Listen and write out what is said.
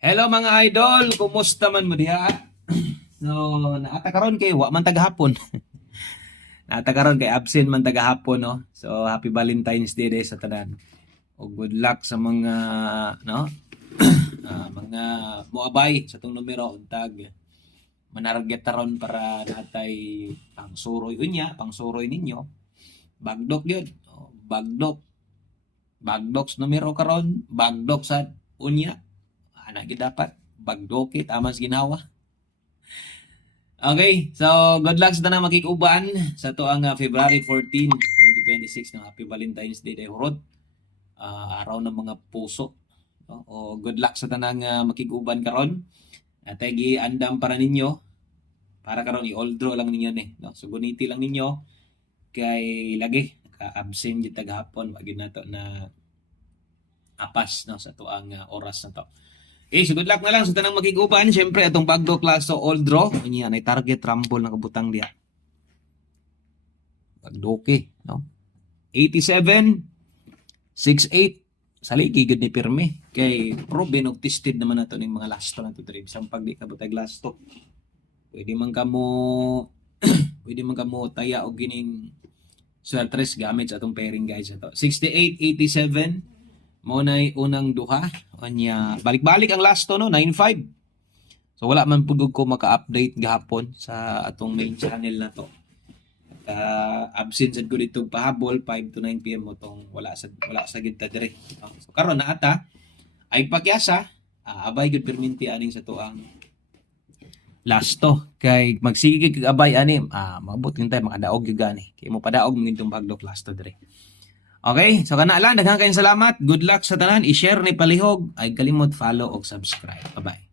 Hello mga idol, kumusta man mo diha? No, naata karon kay wa man tagahapon. Naata karon kay absent man tagahapon no. So happy Valentine's Day day sa tanan. O good luck sa mga no, mga moabay sa tong numero untag manarget taron para natay pangsuroy unya, pangsuroy ninyo. Bagdok gyud. Bagdok. Bagdok sa numero karon, bagdok sa unya. Ana gid dapat bagdokit amas ginawa. Okay, so good luck sa tanang makikuban sa to ang February 14, 2026 ng Happy Valentine's Day day hurot. Araw ng mga puso. No? O good luck sa tanang makikuban karon. At gi andam para ninyo para karon i-all draw lang ninyo ni, no? So guniti lang ninyo kay lagi ka-absent gid tagahapon wag gid nato na apas no sa tuang oras na to. Okay, so good luck na lang sa tanang makikuban. Siyempre, itong bagdo class so all draw. Yan, ay target rumble na kabutang diya. Bagdoke, no? 87, 68. Saligi, good ni Pirme. Kay proven og tested naman na ito ng mga lasto na ito. Isang pag di ka butag lasto. Pwede man ka mo taya o gining swertres gamit sa itong pairing guys. 68, 87. Monay unang duha anya balik-balik ang last to no 95. So wala man pud ko maka-update gahapon sa atong main channel na to. Absent sad ko dito pahabol 5 to 9 PM mo tong wala sa gid ta dire. So karon na ata ay pakyasa abay gud perminti aning sa tuang last to kay magsige kag abay ani maabot yung time makadaog gyud gani kay mo padaog mo gintong bagdok last to dire. Okay, so kana lang daghang kayong salamat. Good luck sa tanan. I-share ni palihog. Ay kalimot follow o subscribe. Bye-bye.